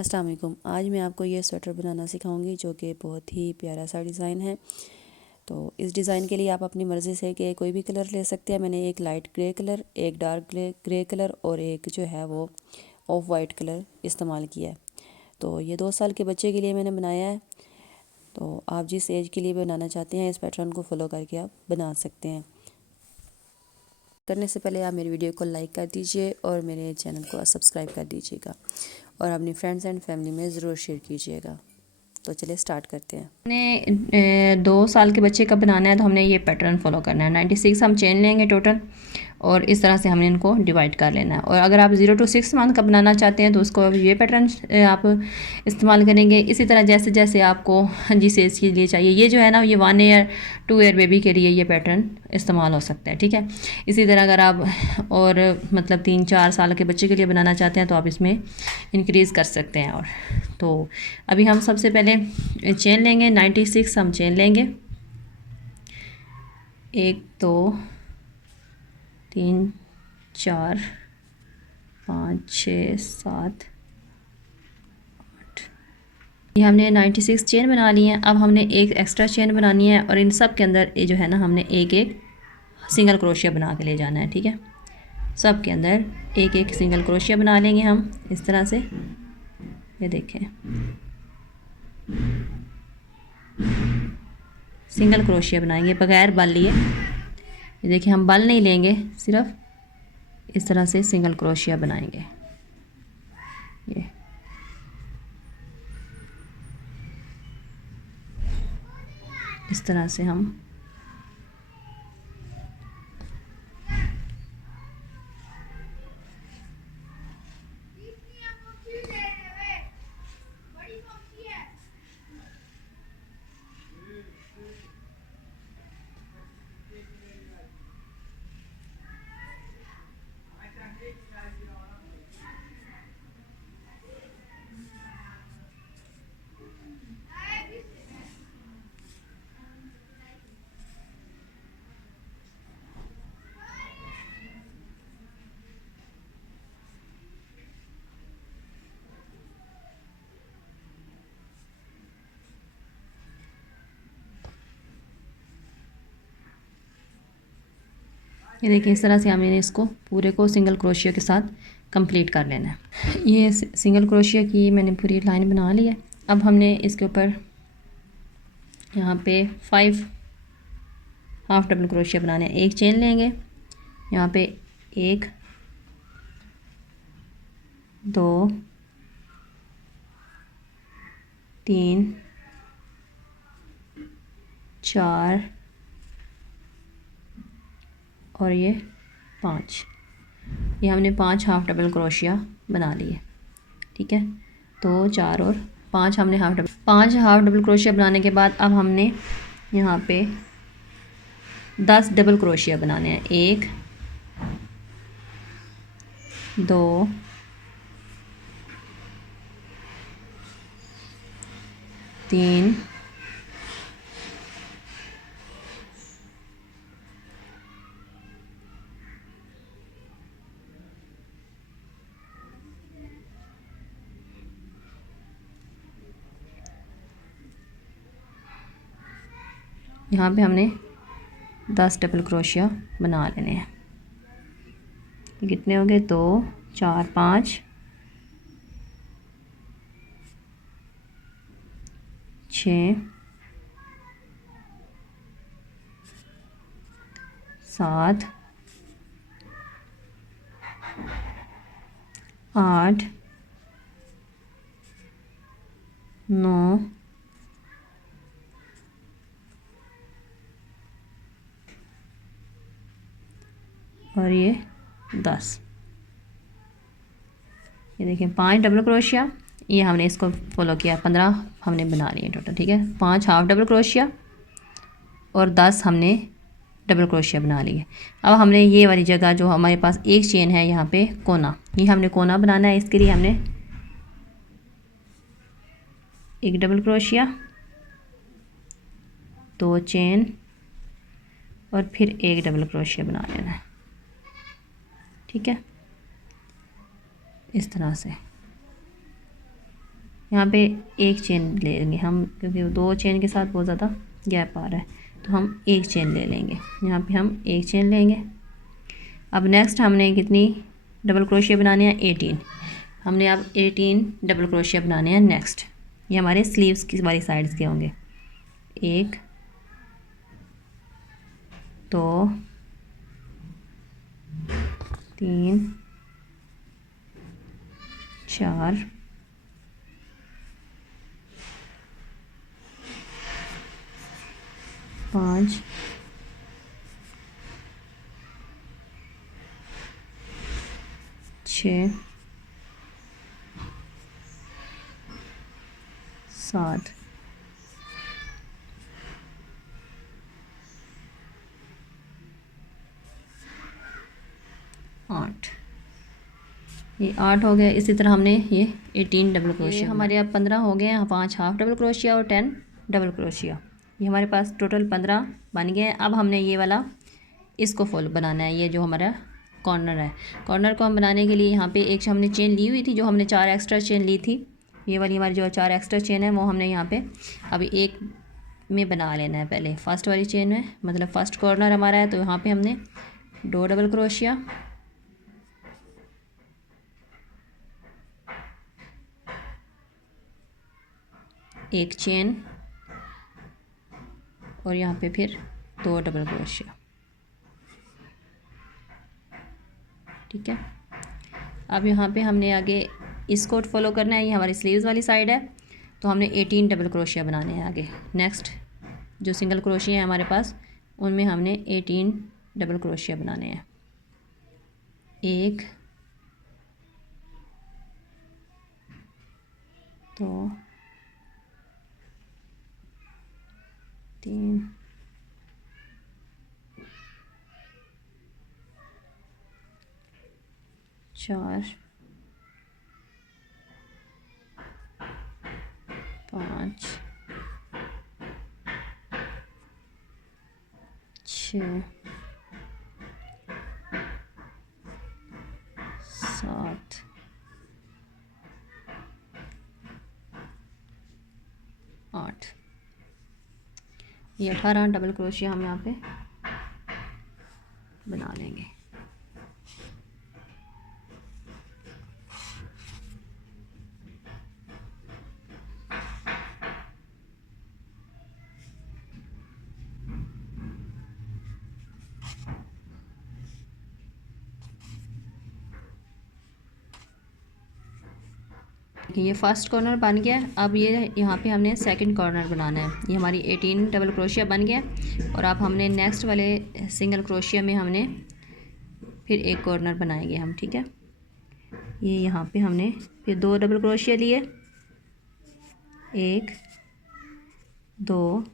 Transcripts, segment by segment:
अस्सलाम वालेकुम। आज मैं आपको ये स्वेटर बनाना सिखाऊंगी जो कि बहुत ही प्यारा सा डिज़ाइन है। तो इस डिज़ाइन के लिए आप अपनी मर्ज़ी से कि कोई भी कलर ले सकते हैं। मैंने एक लाइट ग्रे कलर, एक डार्क ग्रे कलर और एक जो है वो ऑफ वाइट कलर इस्तेमाल किया है। तो ये 2 साल के बच्चे के लिए मैंने बनाया है। तो आप जिस एज के लिए बनाना चाहते हैं इस पैटर्न को फॉलो करके आप बना सकते हैं। करने से पहले आप मेरी वीडियो को लाइक कर दीजिए और मेरे चैनल को सब्सक्राइब कर दीजिएगा और अपनी फ्रेंड्स एंड फैमिली में ज़रूर शेयर कीजिएगा। तो चलिए स्टार्ट करते हैं। हमने 2 साल के बच्चे का बनाना है तो हमने ये पैटर्न फॉलो करना है। 96 हम चेन लेंगे टोटल और इस तरह से हमने इनको डिवाइड कर लेना है। और अगर आप 0 to 6 मंथ का बनाना चाहते हैं तो उसको ये पैटर्न आप इस्तेमाल करेंगे। इसी तरह जैसे जैसे आपको जिस एज के लिए चाहिए, ये जो है ना ये 1 ईयर 2 ईयर बेबी के लिए ये पैटर्न इस्तेमाल हो सकता है, ठीक है। इसी तरह अगर आप और मतलब 3-4 साल के बच्चे के लिए बनाना चाहते हैं तो आप इसमें इंक्रीज़ कर सकते हैं। और तो अभी हम सबसे पहले चेन लेंगे। 96 हम चेन लेंगे। 1 2 3 4 5 6 7 8। ये हमने 96 चेन बना ली है। अब हमने एक एक्स्ट्रा चेन बनानी है और इन सब के अंदर ये जो है ना हमने एक एक सिंगल क्रोशिया बना के ले जाना है, ठीक है। सब के अंदर एक एक सिंगल क्रोशिया बना लेंगे हम इस तरह से। ये देखें, सिंगल क्रोशिया बनाएंगे बगैर बल लिए। ये देखिए, हम बल नहीं लेंगे, सिर्फ इस तरह से सिंगल क्रोशिया बनाएंगे। ये इस तरह से हम ये देखिए इस तरह से हमें इसको पूरे को सिंगल क्रोशिया के साथ कंप्लीट कर लेना है। ये सिंगल क्रोशिया की मैंने पूरी लाइन बना ली है। अब हमने इसके ऊपर यहाँ पे 5 हाफ डबल क्रोशिया बनाने हैं। एक चेन लेंगे, यहाँ पे 1 2 3 4 और ये 5। ये हमने 5 हाफ डबल क्रोशिया बना लिए, ठीक है। तो 4 और 5 हमने पाँच हाफ डबल क्रोशिया बनाने के बाद अब हमने यहाँ पे 10 डबल क्रोशिया बनाने हैं। 1 2 3 यहाँ पे हमने 10 डबल क्रोशिया बना लेने हैं। कितने हो गए? 2 4 5 6 7 8 9 और ये 10। ये देखिए 5 डबल क्रोशिया, ये हमने इसको फॉलो किया। 15 हमने बना लिए टोटल, ठीक है। 5 हाफ डबल क्रोशिया और 10 हमने डबल क्रोशिया बना लिए। अब हमने ये वाली जगह जो हमारे पास एक चेन है यहाँ पे कोना, ये हमने कोना बनाना है। इसके लिए हमने एक डबल क्रोशिया, 2 चेन और फिर एक डबल क्रोशिया बना लेना है, ठीक है। इस तरह से यहाँ पे एक चेन ले लेंगे हम, क्योंकि 2 चेन के साथ बहुत ज़्यादा गैप आ रहा है, तो हम एक चेन ले लेंगे। यहाँ पे हम एक चेन लेंगे। अब नेक्स्ट हमने कितनी डबल क्रोशिया बनाने हैं? 18। हमने अब 18 डबल क्रोशिया बनाने हैं नेक्स्ट। ये हमारे स्लीव्स की वाली साइड्स के होंगे। 1 2 3 4 5 6 7 8। ये 8 हो गया। इसी तरह हमने ये 18 डबल क्रोशिया हमारे अब 15 हो गए हैं। 5 हाफ डबल क्रोशिया और 10 डबल क्रोशिया। ये हमारे पास टोटल 15 बन गए हैं। अब हमने ये वाला इसको फॉलो बनाना है। ये जो हमारा कॉर्नर है, कॉर्नर को हम बनाने के लिए यहाँ पे एक हमने चेन ली हुई थी, जो हमने 4 एक्स्ट्रा चेन ली थी। ये वाली हमारी जो 4 एक्स्ट्रा चेन है वो हमने यहाँ पे अभी एक में बना लेना है। पहले फर्स्ट वाली चेन में, मतलब फर्स्ट कॉर्नर हमारा है, तो यहाँ पे हमने 2 डबल क्रोशिया, एक चेन और यहाँ पे फिर 2 डबल क्रोशिया। ठीक है। अब यहाँ पे हमने आगे इसको फॉलो करना है। ये हमारी स्लीव्स वाली साइड है, तो हमने 18 डबल क्रोशिया बनाने हैं आगे। नेक्स्ट जो सिंगल क्रोशिया है हमारे पास, उनमें हमने 18 डबल क्रोशिया बनाने हैं। 1 2 3 4 5 6 7 8। ये 18 डबल क्रोशिया हम यहाँ पे बना लेंगे। ये फर्स्ट कॉर्नर बन गया। अब ये यहाँ पे हमने सेकंड कॉर्नर बनाना है। ये हमारी 18 डबल क्रोशिया बन गया। और अब हमने नेक्स्ट वाले सिंगल क्रोशिया में हमने फिर एक कॉर्नर बनाएंगे हम। ठीक है। ये यहाँ पे हमने फिर 2 डबल क्रोशिया लिए, 1 2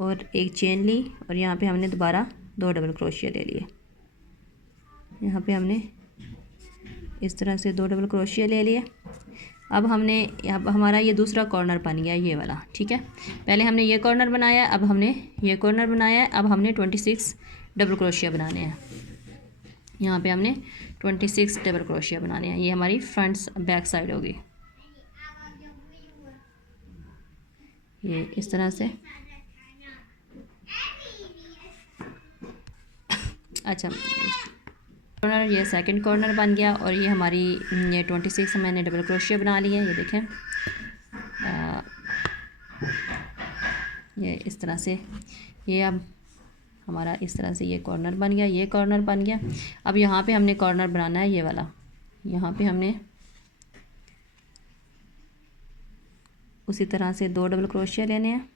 और एक चेन ली, और यहाँ पे हमने दोबारा 2 डबल क्रोशिया ले लिए। यहाँ पे हमने इस तरह से 2 डबल क्रोशिया ले लिए। अब हमारा ये दूसरा कॉर्नर बन गया, ये वाला। ठीक है। पहले हमने ये कॉर्नर बनाया, अब हमने ये कॉर्नर बनाया। अब हमने 26 डबल क्रोशिया बनाने हैं। यहाँ पे हमने 26 डबल क्रोशिया बनाने हैं। ये हमारी फ्रंट बैक साइड होगी। ये इस तरह से। अच्छा, कॉर्नर ये सेकंड कॉर्नर बन गया। और ये हमारी ये 26 मैंने डबल क्रोशिया बना लिया। ये देखें, ये इस तरह से। ये अब हमारा इस तरह से ये कॉर्नर बन गया, ये कॉर्नर बन गया। अब यहाँ पे हमने कॉर्नर बनाना है ये वाला। यहाँ पे हमने उसी तरह से 2 डबल क्रोशिया लेने हैं।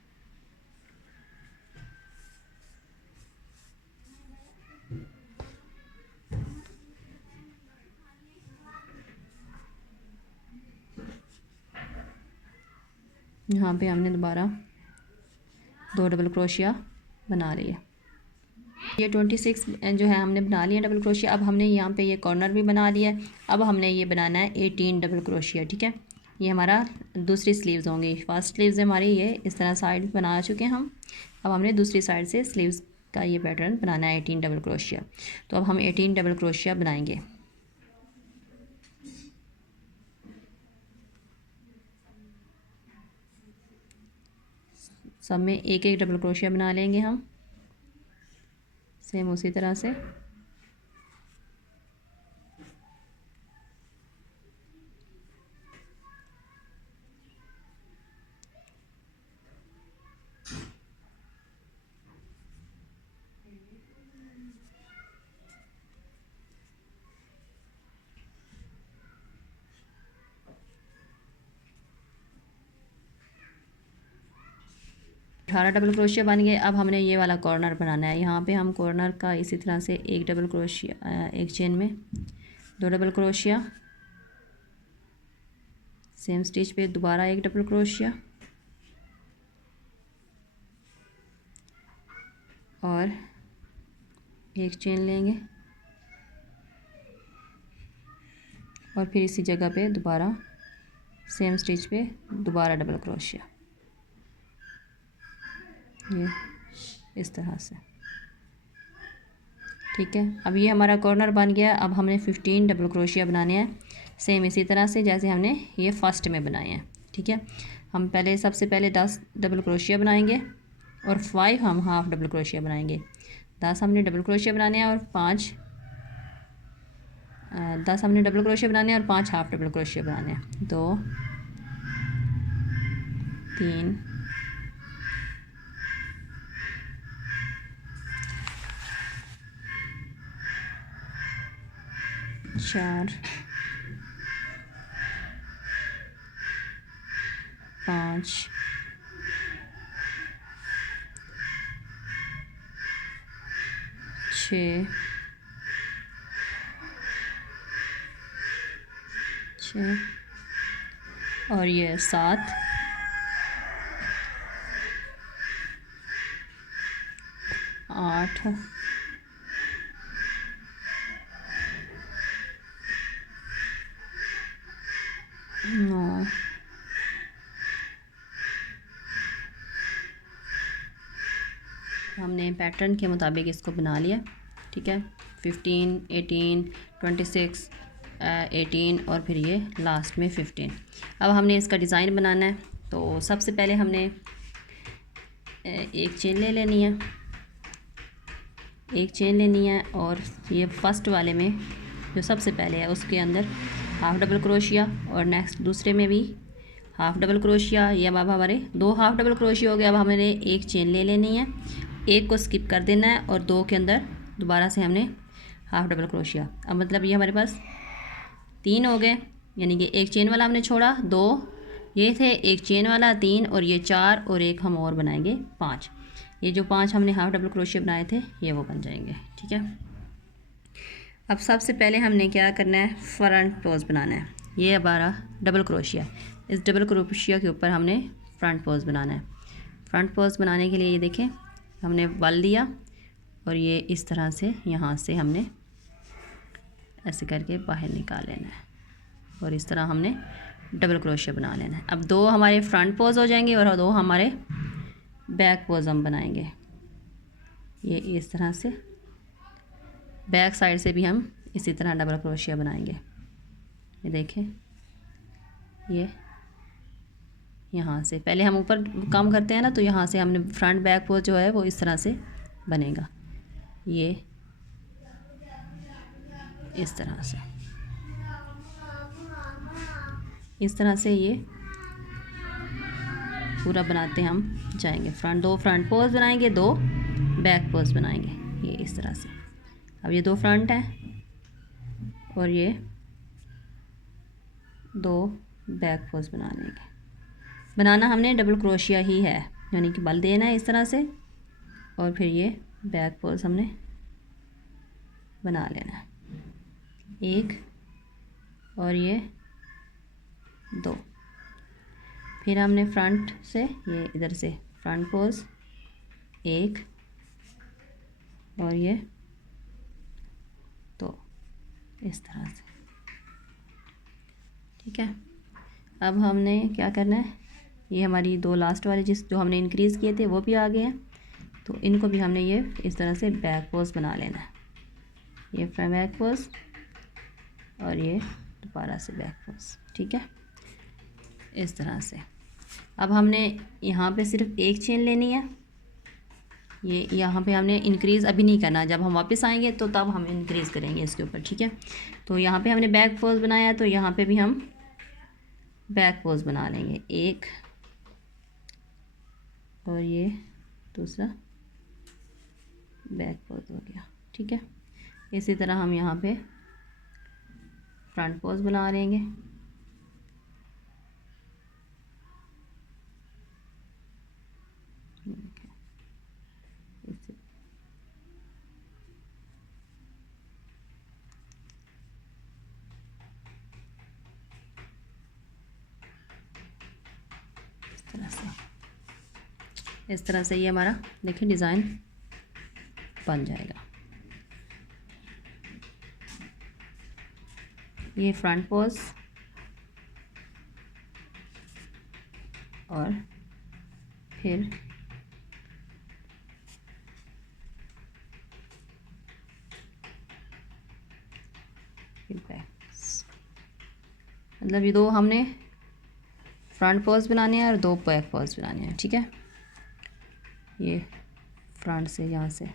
यहाँ पे हमने दोबारा 2 डबल क्रोशिया बना लिए। ये 26 जो है हमने बना लिया डबल क्रोशिया। अब हमने यहाँ पे ये कॉर्नर भी बना लिया है। अब हमने ये बनाना है 18 डबल क्रोशिया। ठीक है। ये हमारा दूसरी स्लीव्स होंगी। फर्स्ट स्लीव्स हमारी ये इस तरह साइड बना चुके हैं हम। अब हमने दूसरी साइड से स्लीव्स का ये पैटर्न बनाना है 18 डबल क्रोशिया। तो अब हम 18 डबल क्रोशिया बनाएंगे। सब में एक एक डबल क्रोशिया बना लेंगे हम सेम उसी तरह से। अठारह डबल क्रोशिया बन गए। अब हमने ये वाला कॉर्नर बनाना है। यहाँ पे हम कॉर्नर का इसी तरह से एक डबल क्रोशिया, एक चेन में 2 डबल क्रोशिया, सेम स्टिच पे दोबारा एक डबल क्रोशिया और एक चेन लेंगे और फिर इसी जगह पे दोबारा सेम स्टिच पे दोबारा डबल क्रोशिया, ये इस तरह से। ठीक है, अब ये हमारा कॉर्नर बन गया। अब हमने 15 डबल क्रोशिया बनाने हैं सेम इसी तरह से जैसे हमने ये फर्स्ट में बनाए हैं। ठीक है, हम पहले सबसे पहले 10 डबल क्रोशिया बनाएंगे और 5 हम हाफ डबल क्रोशिया बनाएंगे। 10 हमने डबल क्रोशिया बनाने हैं और 10 हमने डबल क्रोशिया बनाने हैं और 5 हाफ डबल क्रोशिया बनाने हैं। 2 3 4 5 6 और ये 7 8 9 हमने पैटर्न के मुताबिक इसको बना लिया। ठीक है, 15 18 26 18 और फिर ये लास्ट में 15। अब हमने इसका डिज़ाइन बनाना है। तो सबसे पहले हमने एक चेन ले लेनी है, एक चेन लेनी है और ये फर्स्ट वाले में जो सबसे पहले है उसके अंदर हाफ डबल क्रोशिया और नेक्स्ट दूसरे में भी हाफ डबल क्रोशिया। ये अब हमारे 2 हाफ डबल क्रोशिया हो गया। अब हमने एक चेन ले लेनी है, एक को स्किप कर देना है और 2 के अंदर दोबारा से हमने हाफ डबल क्रोशिया। अब मतलब ये हमारे पास 3 हो गए, यानी कि एक चेन वाला हमने छोड़ा, 2 ये थे, एक चेन वाला 3 और ये 4 और एक हम और बनाएंगे 5। ये जो 5 हमने हाफ डबल क्रोशिया बनाए थे ये वो बन जाएंगे। ठीक है, अब सबसे पहले हमने क्या करना है, फ्रंट पोज बनाना है। ये हमारा डबल क्रोशिया, इस डबल क्रोशिया के ऊपर हमने फ्रंट पोज बनाना है। फ्रंट पोज बनाने के लिए ये देखें, हमने बल दिया और ये इस तरह से यहाँ से हमने ऐसे करके बाहर निकाल लेना है और इस तरह हमने डबल क्रोशिया बना लेना है। अब 2 हमारे फ्रंट पोज हो जाएंगे और 2 हमारे बैक पोज हम बनाएंगे। ये इस तरह से बैक साइड से भी हम इसी तरह डबल क्रोशिया बनाएंगे। ये देखें, ये यहाँ से पहले हम ऊपर काम करते हैं ना, तो यहाँ से हमने फ्रंट बैक पोज जो है वो इस तरह से बनेगा। ये इस तरह से, इस तरह से ये पूरा बनाते हम जाएंगे। 2 फ्रंट पोज बनाएंगे, 2 बैक पोज बनाएंगे, ये इस तरह से। अब ये 2 फ्रंट हैं और ये 2 बैक पोज बना लेंगे। बनाना हमने डबल क्रोशिया ही है, यानी कि बल देना है इस तरह से और फिर ये बैक पोज हमने बना लेना है, 1 और ये 2। फिर हमने फ्रंट से ये इधर से फ्रंट पोज 1 और ये 2 इस तरह से। ठीक है, अब हमने क्या करना है, ये हमारी 2 लास्ट वाले जो हमने इंक्रीज़ किए थे वो भी आ गए हैं, तो इनको भी हमने ये इस तरह से बैक पोज बना लेना है। ये फ्रंट बैक पोज और ये दोबारा से बैक पोज। ठीक है, इस तरह से। अब हमने यहाँ पे सिर्फ एक चेन लेनी है। ये यहाँ पे हमने इंक्रीज़ अभी नहीं करना, जब हम वापस आएंगे तो तब हम इंक्रीज़ करेंगे इसके ऊपर, ठीक है। तो यहाँ पे हमने बैक पोज बनाया, तो यहाँ पे भी हम बैक पोज बना लेंगे एक, और ये दूसरा बैक पोज हो गया, ठीक है। इसी तरह हम यहाँ पे फ्रंट पोज बना लेंगे। इस तरह से ये हमारा देखिए डिज़ाइन बन जाएगा। ये फ्रंट पोज और फिर बैक, मतलब ये दो हमने फ्रंट पोज बनाने हैं और दो बैक पोज बनाने हैं, ठीक है। ये फ्रंट से यहाँ से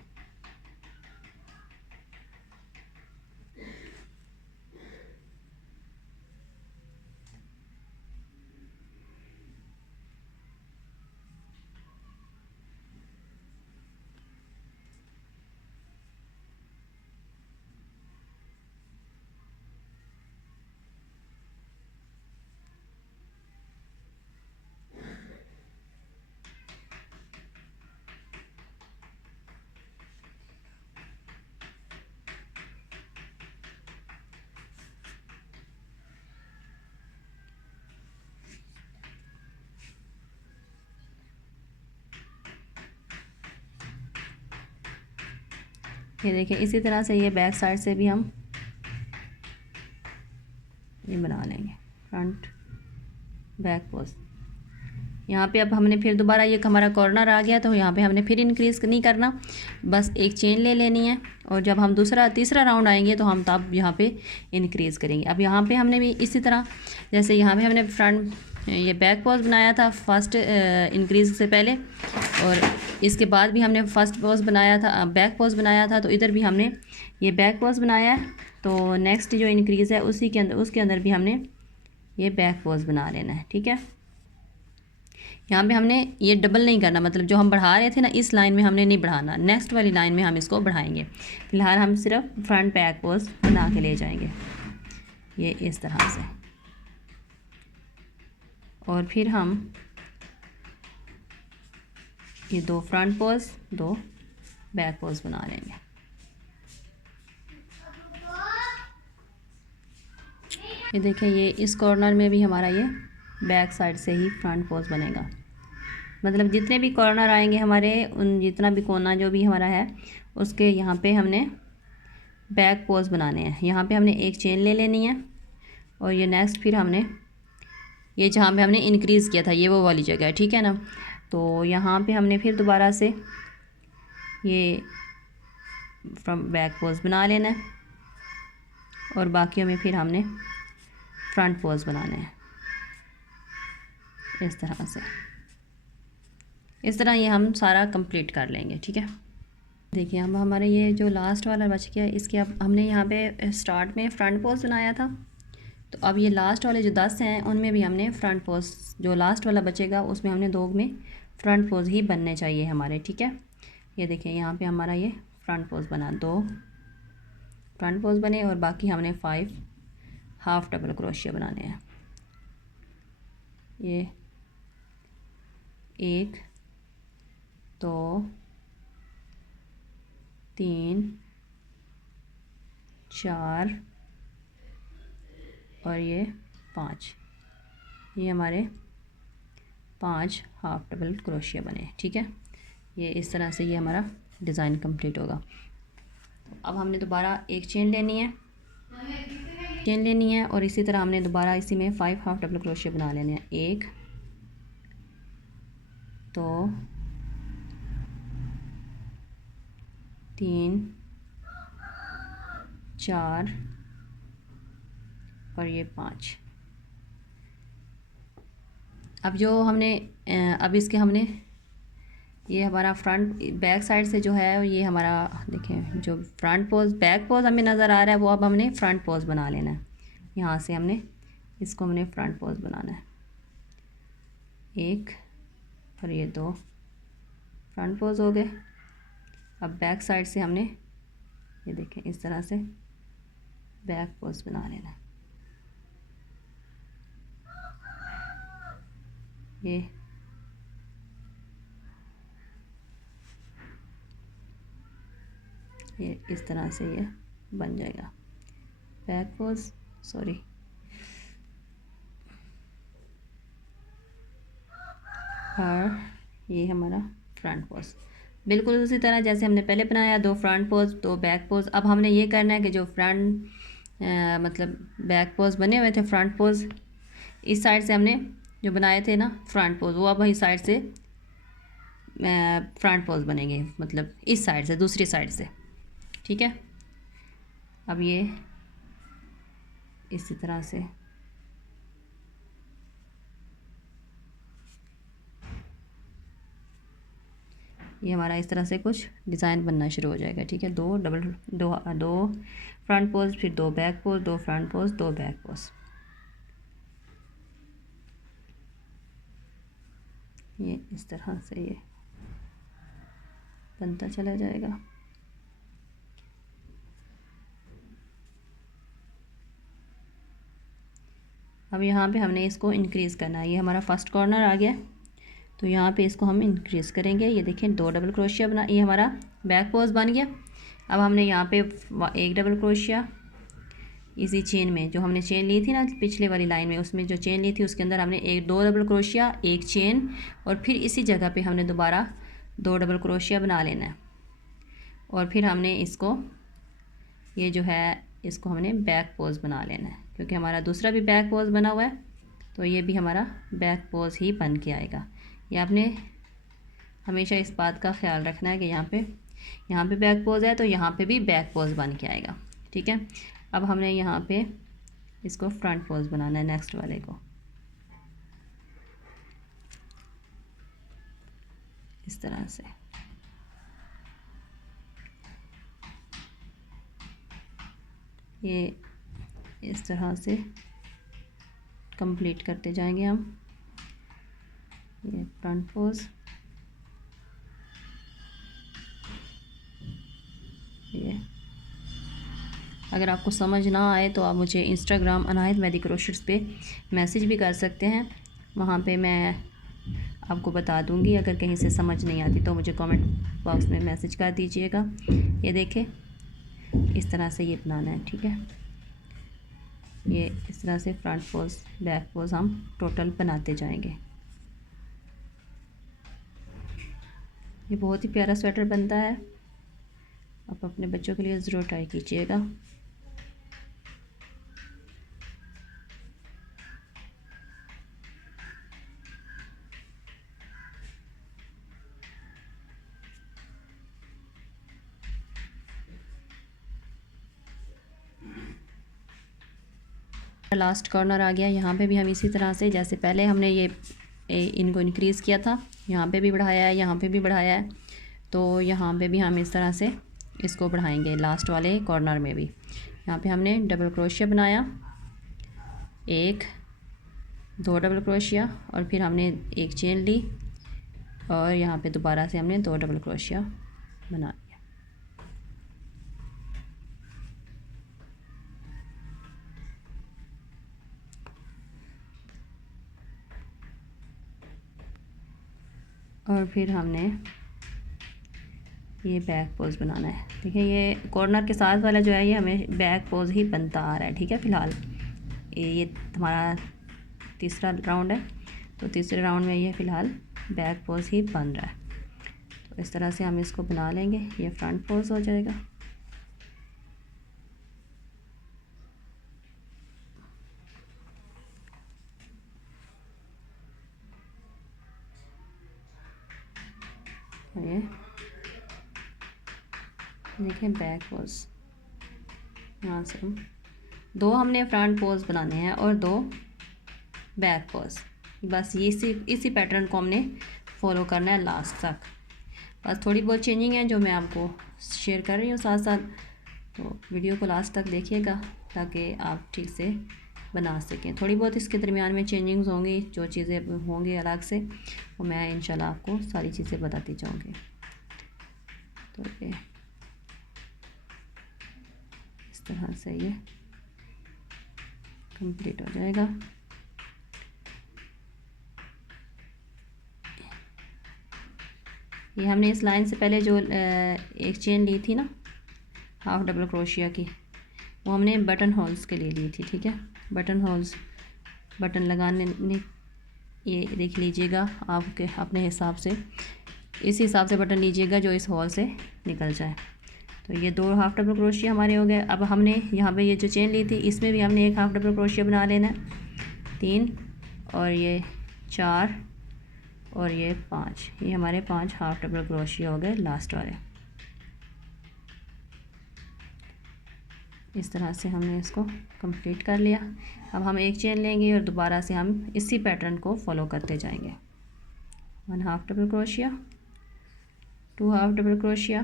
ये देखिए। इसी तरह से ये बैक साइड से भी हम ये बना लेंगे फ्रंट बैक पोज। यहाँ पे अब हमने फिर दोबारा ये हमारा कॉर्नर आ गया, तो यहाँ पे हमने फिर इंक्रीज़ नहीं करना, बस एक चेन ले लेनी है, और जब हम तीसरा राउंड आएंगे तो हम तब यहाँ पे इंक्रीज़ करेंगे। अब यहाँ पे हमने भी इसी तरह, जैसे यहाँ पे हमने फ्रंट ये बैक पोज बनाया था फर्स्ट इंक्रीज़ से पहले, और इसके बाद भी हमने फर्स्ट पोज बनाया था, बैक पोज बनाया था, तो इधर भी हमने ये बैक पोज बनाया है। तो नेक्स्ट जो इंक्रीज़ है उसके अंदर भी हमने ये बैक पोज बना लेना है, ठीक है। यहाँ पे हमने ये डबल नहीं करना, मतलब जो हम बढ़ा रहे थे ना इस लाइन में हमने नहीं बढ़ाना, नेक्स्ट वाली लाइन में हम इसको बढ़ाएंगे। फिलहाल हम सिर्फ फ्रंट बैक पोज बना के ले जाएंगे ये इस तरह से, और फिर हम ये दो फ्रंट पोज दो बैक पोज बना लेंगे। ये देखिए, ये इस कॉर्नर में भी हमारा ये बैक साइड से ही फ्रंट पोज बनेगा, मतलब जितने भी कॉर्नर आएंगे हमारे, उन जितना भी कोना जो भी हमारा है उसके यहाँ पे हमने बैक पोज बनाने हैं। यहाँ पे हमने एक चेन ले लेनी है, और ये नेक्स्ट फिर हमने ये जहाँ पे हमने इंक्रीज़ किया था ये वो वाली जगह है, ठीक है ना। तो यहाँ पे हमने फिर दोबारा से ये फ्रंट बैक पोज बना लेना है, और बाकियों में फिर हमने फ्रंट पोज बनाने हैं इस तरह से। इस तरह ये हम सारा कंप्लीट कर लेंगे, ठीक है। देखिए, हम हमारे ये जो लास्ट वाला बच गया, इसके अब हमने यहाँ पे स्टार्ट में फ्रंट पोज बनाया था, तो अब ये लास्ट वाले जो 10 हैं उनमें भी हमने फ्रंट पोज, जो लास्ट वाला बचेगा उसमें हमने 2 में फ्रंट पोज ही बनने चाहिए हमारे, ठीक है। ये देखिए, यहाँ पे हमारा ये फ्रंट पोज बना, 2 फ्रंट पोज बने, और बाकी हमने 5 हाफ डबल क्रोशिया बनाने हैं। ये 1 2 3 4 और ये 5, ये हमारे 5 हाफ डबल क्रोशिया बने, ठीक है। ये इस तरह से ये हमारा डिज़ाइन कंप्लीट होगा। अब हमने दोबारा एक चेन लेनी है, और इसी तरह हमने दोबारा इसी में 5 हाफ डबल क्रोशिया बना लेने हैं। 1 2 3 4 और ये 5। अब जो हमने अब इसके हमने ये हमारा फ्रंट बैक साइड से जो है ये हमारा देखें जो फ्रंट पोज बैक पोज हमें नज़र आ रहा है वो अब हमने फ्रंट पोज बना लेना है। यहाँ से हमने इसको हमने फ्रंट पोज बनाना है, एक और ये दो फ्रंट पोज हो गए। अब बैक साइड से हमने ये देखें इस तरह से बैक पोज बना लेना है। ये इस तरह से ये बन जाएगा बैक पोज, सॉरी और ये हमारा फ्रंट पोज बिल्कुल उसी तरह जैसे हमने पहले बनाया, दो फ्रंट पोज दो बैक पोज। अब हमने ये करना है कि जो फ्रंट मतलब बैक पोज बने हुए थे फ्रंट पोज इस साइड से हमने जो बनाए थे ना फ्रंट पोज वो अब इस साइड से फ्रंट पोज बनेंगे, मतलब इस साइड से दूसरी साइड से, ठीक है। अब ये इसी तरह से ये हमारा इस तरह से कुछ डिज़ाइन बनना शुरू हो जाएगा, ठीक है। दो फ्रंट पोज, फिर दो बैक पोज, दो फ्रंट पोज, दो बैक पोज, ये इस तरह से ये बनता चला जाएगा। अब यहाँ पे हमने इसको इंक्रीज़ करना है। ये हमारा फर्स्ट कॉर्नर आ गया, तो यहाँ पे इसको हम इंक्रीज़ करेंगे। ये देखें दो डबल क्रोशिया बना, ये हमारा बैक पोज बन गया। अब हमने यहाँ पे एक डबल क्रोशिया इसी चेन में जो हमने चेन ली थी ना पिछले वाली लाइन में, उसमें जो चेन ली थी उसके अंदर हमने एक दो डबल क्रोशिया एक चेन और फिर इसी जगह पे हमने दोबारा दो डबल क्रोशिया बना लेना है। और फिर हमने इसको ये जो है इसको हमने बैक पोज बना लेना है, क्योंकि हमारा दूसरा भी बैक पोज बना हुआ है, तो ये भी हमारा बैक पोज ही बन के आएगा। ये आपने हमेशा इस बात का ख्याल रखना है कि यहाँ पे बैक पोज है तो यहाँ पे भी बैक पोज बन के आएगा, ठीक है। अब हमने यहाँ पे इसको फ्रंट पोज बनाना है नेक्स्ट वाले को, इस तरह से। ये इस तरह से कंप्लीट करते जाएंगे हम। ये फ्रंट पोज, ये अगर आपको समझ ना आए तो आप मुझे इंस्टाग्राम अनाहिद मेहदी क्रोशेट्स पे मैसेज भी कर सकते हैं, वहाँ पे मैं आपको बता दूँगी। अगर कहीं से समझ नहीं आती तो मुझे कमेंट बॉक्स में मैसेज कर दीजिएगा। ये देखें इस तरह से ये बनाना है, ठीक है। ये इस तरह से फ्रंट पोज बैक पोज हम टोटल बनाते जाएंगे। ये बहुत ही प्यारा स्वेटर बनता है, आप अपने बच्चों के लिए ज़रूर ट्राई कीजिएगा। लास्ट कॉर्नर आ गया, यहाँ पे भी हम इसी तरह से जैसे पहले हमने ये इनको इंक्रीज़ किया था, यहाँ पे भी बढ़ाया है, यहाँ पे भी बढ़ाया है, तो यहाँ पे भी हम इस तरह से इसको बढ़ाएंगे लास्ट वाले कॉर्नर में भी। यहाँ पे हमने डबल क्रोशिया बनाया, एक दो डबल क्रोशिया और फिर हमने एक चेन ली और यहाँ पे दोबारा से हमने दो डबल क्रोशिया बना लिया। और फिर हमने ये बैक पोज बनाना है। देखिए ये कॉर्नर के साथ वाला जो है ये हमें बैक पोज ही बनता आ रहा है, ठीक है। फ़िलहाल ये हमारा तीसरा राउंड है, तो तीसरे राउंड में ये फ़िलहाल बैक पोज ही बन रहा है। तो इस तरह से हम इसको बना लेंगे, ये फ्रंट पोज हो जाएगा। ये देखिए बैक पोज, यहाँ से दो हमने फ्रंट पोज बनाने हैं और दो बैक पोज। बस ये इसी पैटर्न को हमने फॉलो करना है लास्ट तक। बस थोड़ी बहुत चेंजिंग है जो मैं आपको शेयर कर रही हूँ साथ साथ, तो वीडियो को लास्ट तक देखिएगा ताकि आप ठीक से बना सकें। थोड़ी बहुत इसके दरमियान में चेंजिंग्स होंगी, जो चीज़ें होंगी अलग से वो मैं इंशाल्लाह आपको सारी चीज़ें बताती जाऊँगी। तो ये इस तरह से ये कंप्लीट हो जाएगा। ये हमने इस लाइन से पहले जो एक चेन ली थी ना हाफ डबल क्रोशिया की, वो हमने बटन होल्स के लिए ली थी, ठीक है। बटन होल्स बटन लगाने ये देख लीजिएगा आपके अपने हिसाब से, इस हिसाब से बटन लीजिएगा जो इस होल से निकल जाए। तो ये 2 हाफ डबल क्रोशिया हमारे हो गए। अब हमने यहाँ पे ये जो चेन ली थी इसमें भी हमने एक हाफ डबल क्रोशिया बना लेना है, 3 और ये 4 और ये 5, ये हमारे 5 हाफ डबल क्रोशिया हो गए लास्ट वाले। इस तरह से हमने इसको कंप्लीट कर लिया। अब हम एक चेन लेंगे और दोबारा से हम इसी पैटर्न को फॉलो करते जाएंगे। 1 half double crochet, 2 half double crochet,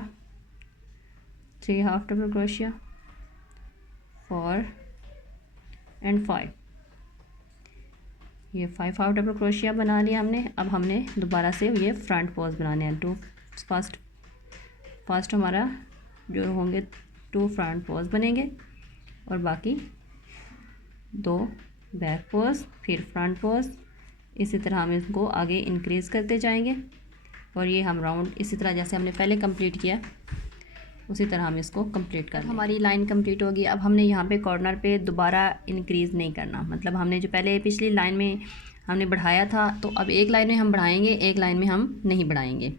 3 half double crochet, 4 and 5, ये 5 हाफ डबल क्रोशिया बना लिया हमने। अब हमने दोबारा से ये फ्रंट पोज बनाने हैं। फर्स्ट हमारा जो होंगे 2 फ्रंट पोज बनेंगे और बाकी 2 बैक पोज, फिर फ्रंट पोज। इसी तरह हम इसको आगे इंक्रीज़ करते जाएंगे और ये हम राउंड इसी तरह जैसे हमने पहले कंप्लीट किया उसी तरह हम इसको कंप्लीट कर। हमारी लाइन कंप्लीट होगी। अब हमने यहाँ पे कॉर्नर पे दोबारा इंक्रीज़ नहीं करना, मतलब हमने जो पहले पिछली लाइन में हमने बढ़ाया था तो अब एक लाइन में हम बढ़ाएंगे, एक लाइन में हम नहीं बढ़ाएंगे।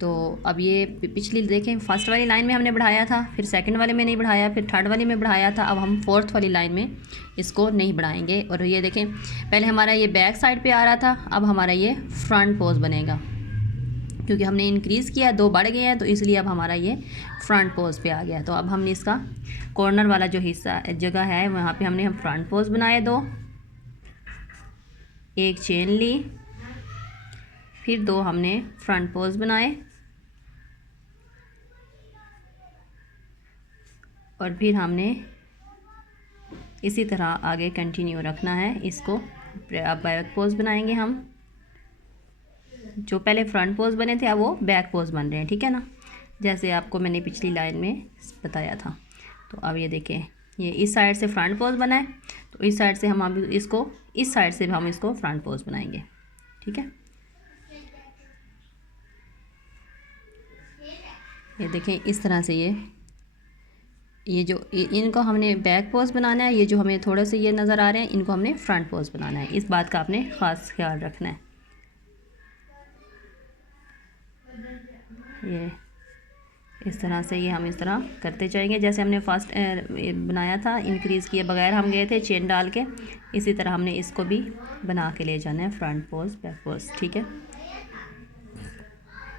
तो अब ये पिछली देखें फर्स्ट वाली लाइन में हमने बढ़ाया था, फिर सेकंड वाले में नहीं बढ़ाया, फिर थर्ड वाली में बढ़ाया था। अब हम फोर्थ वाली लाइन में इसको नहीं बढ़ाएंगे। और ये देखें पहले हमारा ये बैक साइड पे आ रहा था, अब हमारा ये फ्रंट पोज बनेगा क्योंकि हमने इंक्रीज़ किया, 2 बढ़ गए हैं तो इसलिए अब हमारा ये फ्रंट पोज पे आ गया। तो अब हमने इसका कॉर्नर वाला जो हिस्सा जगह है वहाँ पे हमने फ्रंट पोज बनाए 2, एक चेन ली, फिर 2 हमने फ्रंट पोज बनाए और फिर हमने इसी तरह आगे कंटिन्यू रखना है इसको। अब बैक पोज बनाएंगे हम, जो पहले फ्रंट पोज बने थे अब वो बैक पोज बन रहे हैं, ठीक है ना, जैसे आपको मैंने पिछली लाइन में बताया था। तो अब ये देखें ये इस साइड से फ्रंट पोज बना है तो इस साइड से हम इसको इस साइड से भी हम इसको फ्रंट पोज बनाएंगे, ठीक है। ये देखें इस तरह से ये जो इनको हमने बैक पोज बनाना है, ये जो हमें थोड़े से ये नज़र आ रहे हैं इनको हमने फ्रंट पोज बनाना है। इस बात का आपने ख़ास ख्याल रखना है। ये इस तरह से ये हम इस तरह करते जाएंगे जैसे हमने फर्स्ट बनाया था, इंक्रीज़ किए बगैर हम गए थे चेन डाल के, इसी तरह हमने इसको भी बना के ले जाना है फ्रंट पोज बैक पोज, ठीक है।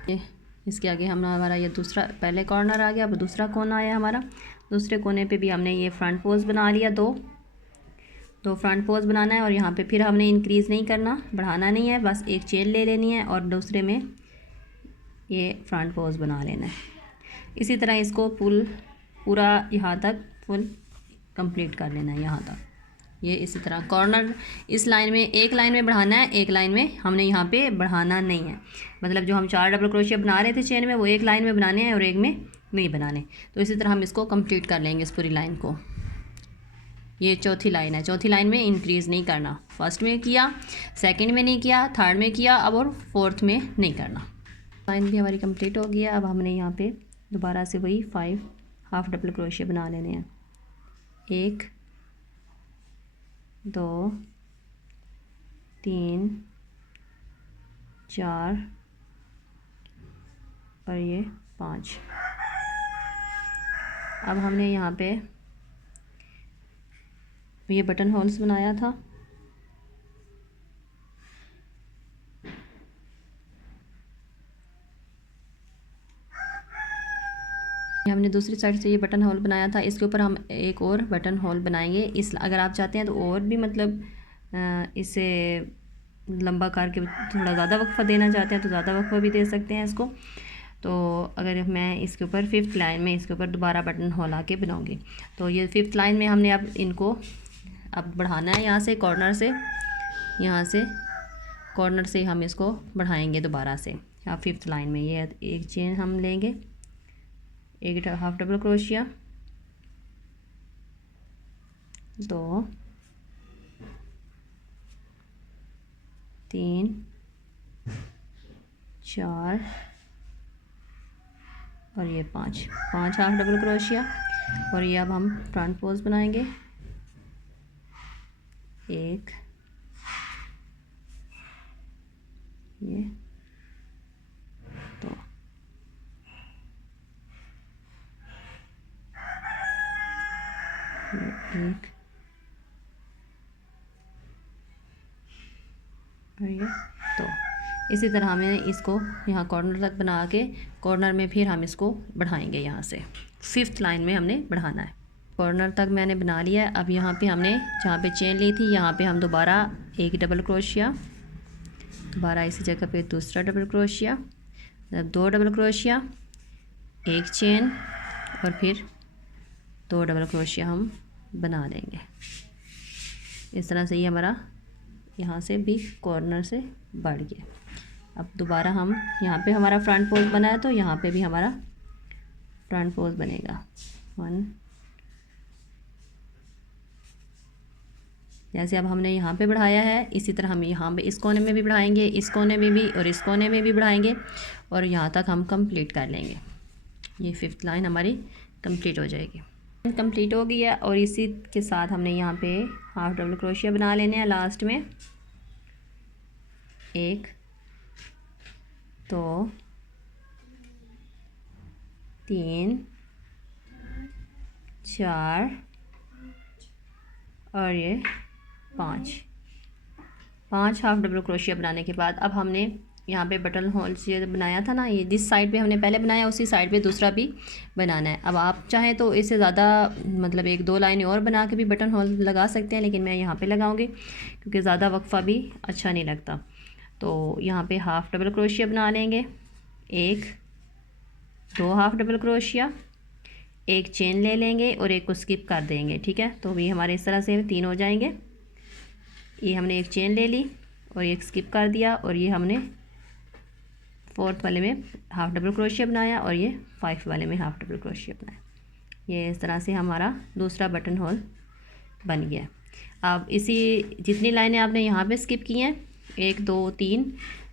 ये इसके आगे हमारा ये दूसरा पहले कॉर्नर आ गया, अब दूसरा कोना आया हमारा। दूसरे कोने पे भी हमने ये फ्रंट पोज बना लिया, 2 फ्रंट पोज बनाना है और यहाँ पे फिर हमने इंक्रीज़ नहीं करना, बढ़ाना नहीं है, बस एक चेन ले लेनी है और दूसरे में ये फ्रंट पोज बना लेना है। इसी तरह इसको पूरा यहाँ तक फुल कंप्लीट कर लेना है यहाँ तक। ये इसी तरह कॉर्नर इस लाइन में एक लाइन में बढ़ाना है, एक लाइन में हमने यहाँ पे बढ़ाना नहीं है। मतलब जो हम 4 डबल क्रोशिया बना रहे थे चेन में वो एक लाइन में बनाने हैं और एक में नहीं बनाने। तो इसी तरह हम इसको कंप्लीट कर लेंगे इस पूरी लाइन को। ये चौथी लाइन है, चौथी लाइन में इंक्रीज़ नहीं करना, फर्स्ट में किया, सेकंड में नहीं किया, थर्ड में किया, अब और फोर्थ में नहीं करना। लाइन भी हमारी कंप्लीट हो गया। अब हमने यहाँ पे दोबारा से वही 5 हाफ डबल क्रोशिया बना लेने हैं, 1 2 3 4 और ये 5। अब हमने यहाँ पे ये बटन होल्स बनाया था, हमने दूसरी साइड से ये बटन होल बनाया था, इसके ऊपर हम एक और बटन होल बनाएंगे। अगर आप चाहते हैं तो और भी मतलब इसे लंबा करके थोड़ा ज़्यादा वक्फ़ा देना चाहते हैं तो ज़्यादा वक्फ़ा भी दे सकते हैं इसको। तो अगर मैं इसके ऊपर 5th लाइन में इसके ऊपर दोबारा बटन होल आके बनाऊँगी, तो ये 5th लाइन में हमने अब इनको अब बढ़ाना है यहाँ से कॉर्नर से हम इसको बढ़ाएंगे दोबारा से। अब 5th लाइन में ये एक चेन हम लेंगे, एक हाफ डबल क्रोशिया, 2 3 4 और ये 5 हाफ डबल क्रोशिया। और ये अब हम फ्रंट पोज बनाएंगे, 1 ये 2 ये 1 और ये 2। इसी तरह हमें इसको यहाँ कॉर्नर तक बना के कॉर्नर में फिर हम इसको बढ़ाएंगे। यहाँ से 5th लाइन में हमने बढ़ाना है। कॉर्नर तक मैंने बना लिया है। अब यहाँ पे हमने जहाँ पे चेन ली थी यहाँ पे हम दोबारा एक डबल क्रोशिया, दोबारा इसी जगह पे दूसरा डबल क्रोशिया, 2 डबल क्रोशिया, एक चेन और फिर 2 डबल क्रोशिया हम बना लेंगे। इस तरह से ये हमारा यहाँ से भी कॉर्नर से बढ़ गया। अब दोबारा हम यहाँ पे हमारा फ्रंट पोज बना है तो यहाँ पे भी हमारा फ्रंट पोज बनेगा। 1 जैसे अब हमने यहाँ पे बढ़ाया है इसी तरह हम यहाँ पे इस कोने में भी बढ़ाएंगे, इस कोने में भी और इस कोने में भी बढ़ाएंगे और यहाँ तक हम कंप्लीट कर लेंगे। ये 5th लाइन हमारी कंप्लीट हो जाएगी। कंप्लीट हो गई है और इसी के साथ हमने यहाँ पे हाफ डबल क्रोशिया बना लेने हैं लास्ट में। 1 2 3 4 और ये 5 हाफ डबल क्रोशिया बनाने के बाद अब हमने यहाँ पे बटन होल से बनाया था ना, ये जिस साइड पे हमने पहले बनाया उसी साइड पे दूसरा भी बनाना है। अब आप चाहें तो इससे ज़्यादा मतलब 1-2 लाइनें और बना के भी बटन होल लगा सकते हैं, लेकिन मैं यहाँ पे लगाऊंगी क्योंकि ज़्यादा वक्फ़ा भी अच्छा नहीं लगता। तो यहाँ पे हाफ डबल क्रोशिया बना लेंगे, 1 2 हाफ डबल क्रोशिया, एक चेन ले लेंगे और एक को स्किप कर देंगे। ठीक है, तो ये हमारे इस तरह से 3 हो जाएंगे। ये हमने एक चेन ले ली और एक स्किप कर दिया और ये हमने 4th वाले में हाफ डबल क्रोशिया बनाया और ये 5 वाले में हाफ डबल क्रोशिया बनाया। ये इस तरह से हमारा दूसरा बटन होल बन गया। अब इसी जितनी लाइनें आपने यहाँ पे स्किप की हैं 1 2 3,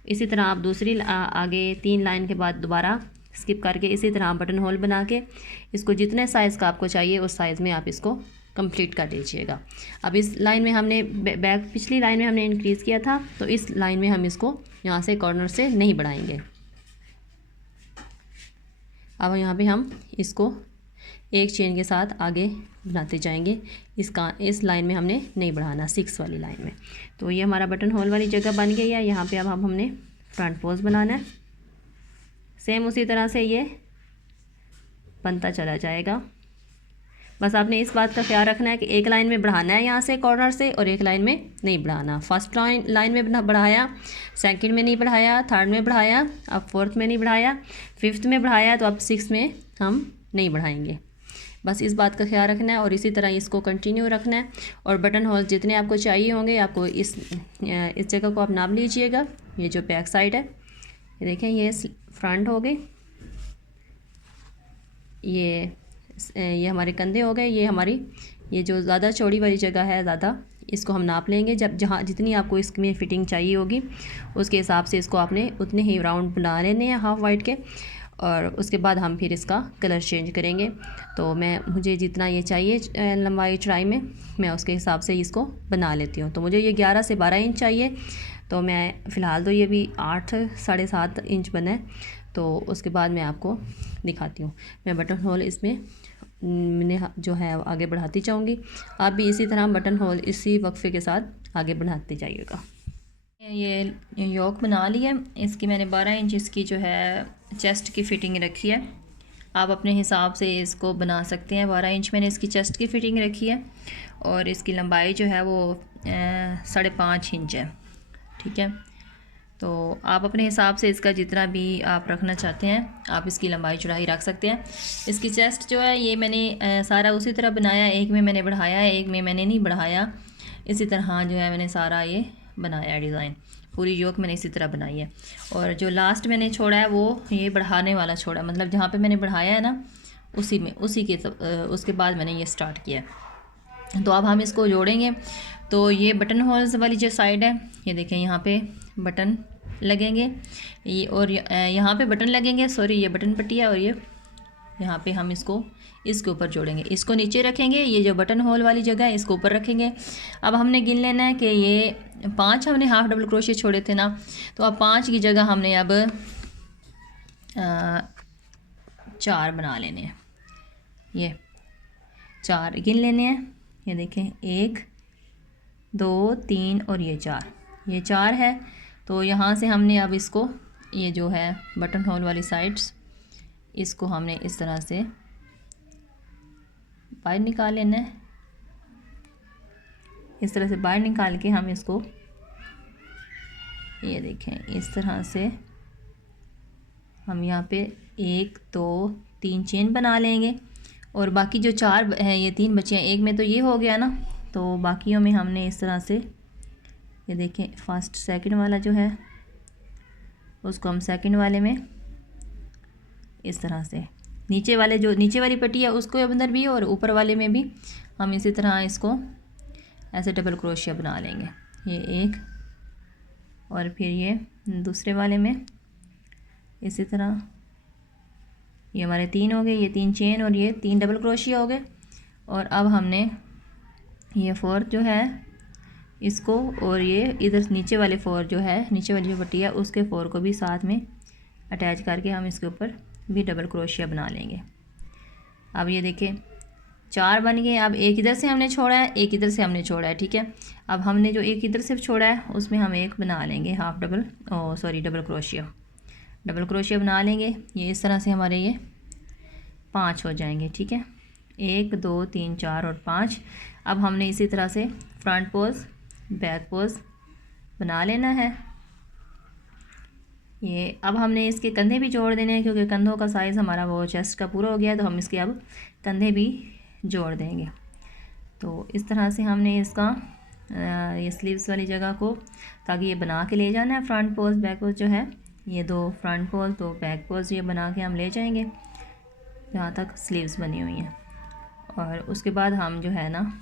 इसी तरह आप दूसरी आगे 3 लाइन के बाद दोबारा स्किप करके इसी तरह बटन होल बना के इसको जितने साइज़ का आपको चाहिए उस साइज़ में आप इसको कंप्लीट कर लीजिएगा। अब इस लाइन में हमने बैक पिछली लाइन में हमने इंक्रीज़ किया था तो इस लाइन में हम इसको यहाँ से कॉर्नर से नहीं बढ़ाएंगे। अब यहाँ पे हम इसको एक चेन के साथ आगे बनाते जाएंगे। इस लाइन में हमने नहीं बढ़ाना, 6 वाली लाइन में। तो ये हमारा बटन होल वाली जगह बन गई है। यहाँ पे अब हमने फ्रंट पोज बनाना है। सेम उसी तरह से ये बनता चला जाएगा। बस आपने इस बात का ख्याल रखना है कि एक लाइन में बढ़ाना है यहाँ से कॉर्नर से और एक लाइन में नहीं बढ़ाना। फर्स्ट लाइन में बढ़ाया, सेकंड में नहीं बढ़ाया, थर्ड में बढ़ाया, अब 4th में नहीं बढ़ाया, 5th में बढ़ाया तो अब 6th में हम नहीं बढ़ाएंगे। बस इस बात का ख्याल रखना है और इसी तरह इसको कंटिन्यू रखना है। और बटन होल जितने आपको चाहिए होंगे आपको इस जगह को आप नाप लीजिएगा। ये जो बैक साइड है ये देखें, ये फ्रंट हो गए, ये हमारे कंधे हो गए, ये जो ज़्यादा चौड़ी वाली जगह है ज़्यादा इसको हम नाप लेंगे। जब जहाँ जितनी आपको इसमें फ़िटिंग चाहिए होगी उसके हिसाब से इसको आपने उतने ही राउंड बना लेने हैं हाफ वाइट के। और उसके बाद हम फिर इसका कलर चेंज करेंगे। तो मुझे जितना ये चाहिए लंबाई चौड़ाई में मैं उसके हिसाब से इसको बना लेती हूँ। तो मुझे ये 11 से 12 इंच चाहिए। तो मैं फ़िलहाल तो ये भी 8 साढ़े 7 इंच बना है। तो उसके बाद मैं आपको दिखाती हूँ। मैं बटन होल इसमें मैंने जो है आगे बढ़ाती जाऊँगी। आप भी इसी तरह बटन होल इसी वक्फे के साथ आगे बढ़ाते जाइएगा। ये योक बना ली है। इसकी मैंने 12 इंच इसकी जो है चेस्ट की फ़िटिंग रखी है। आप अपने हिसाब से इसको बना सकते हैं। 12 इंच मैंने इसकी चेस्ट की फ़िटिंग रखी है और इसकी लंबाई जो है वो 5.5 इंच है। ठीक है। तो आप अपने हिसाब से इसका जितना भी आप रखना चाहते हैं आप इसकी लंबाई चौड़ाई रख सकते हैं। इसकी चेस्ट जो है ये मैंने सारा उसी तरह बनाया, एक में मैंने बढ़ाया एक में मैंने नहीं बढ़ाया। इसी तरह जो है मैंने सारा ये बनाया डिज़ाइन, पूरी योक मैंने इसी तरह बनाई है। और जो लास्ट मैंने छोड़ा है वो ये बढ़ाने वाला छोड़ा है, मतलब जहाँ पे मैंने बढ़ाया है ना उसी में उसके बाद मैंने ये स्टार्ट किया है। तो अब हम इसको जोड़ेंगे। तो ये बटन होल्स वाली जो साइड है ये देखें, यहाँ पे बटन लगेंगे ये, और यहाँ पे बटन लगेंगे, सॉरी ये बटन पट्टी है, और ये यहाँ पे हम इसके ऊपर जोड़ेंगे। इसको नीचे रखेंगे, ये जो बटन होल वाली जगह है इसको ऊपर रखेंगे। अब हमने गिन लेना है कि ये 5 हमने हाफ डबल क्रोशिया छोड़े थे ना, तो अब 5 की जगह हमने अब 4 बना लेने हैं। ये 4 गिन लेने हैं, ये देखें 1 2 3 और ये 4 है। तो यहाँ से हमने अब इसको ये जो है बटन होल वाली साइड्स इसको हमने इस तरह से बाहर निकाल लेना है। इस तरह से बाहर निकाल के हम इसको ये देखें इस तरह से हम यहाँ पे 1 2 3 चेन बना लेंगे। और बाकी जो 4 हैं ये 3 बचे हैं, एक में तो ये हो गया ना, तो बाकियों में हमने इस तरह से ये देखें फर्स्ट सेकंड वाला जो है उसको हम सेकंड वाले में इस तरह से नीचे वाले जो नीचे वाली पट्टी है उसको अंदर भी और ऊपर वाले में भी हम इसी तरह इसको ऐसे डबल क्रोशिया बना लेंगे। ये एक और फिर ये दूसरे वाले में इसी तरह, ये हमारे 3 हो गए, ये 3 चेन और ये 3 डबल क्रोशिया हो गए। और अब हमने ये 4 जो है इसको और ये इधर नीचे वाले 4 जो है नीचे वाली जो पट्टी है उसके 4 को भी साथ में अटैच करके हम इसके ऊपर भी डबल क्रोशिया बना लेंगे। अब ये देखें 4 बन गए। अब एक इधर से हमने छोड़ा है एक इधर से हमने छोड़ा है, ठीक है। अब हमने जो एक इधर से छोड़ा है उसमें हम एक बना लेंगे हाफ डबल डबल क्रोशिया बना लेंगे। ये इस तरह से हमारे ये 5 हो जाएंगे, ठीक है। 1 2 3 4 और 5। अब हमने इसी तरह से फ्रंट पोज बैक पोज बना लेना है। ये अब हमने इसके कंधे भी जोड़ देने हैं क्योंकि कंधों का साइज़ हमारा वो चेस्ट का पूरा हो गया है, तो हम इसके अब कंधे भी जोड़ देंगे। तो इस तरह से हमने इसका ये स्लीव्स वाली जगह को ताकि ये बना के ले जाना है। फ्रंट पोज बैक पोज जो है ये 2 फ्रंट पोज 2 बैक पोज ये बना के हम ले जाएंगे जहाँ तक स्लीव्स बनी हुई हैं। और उसके बाद हम जो है ना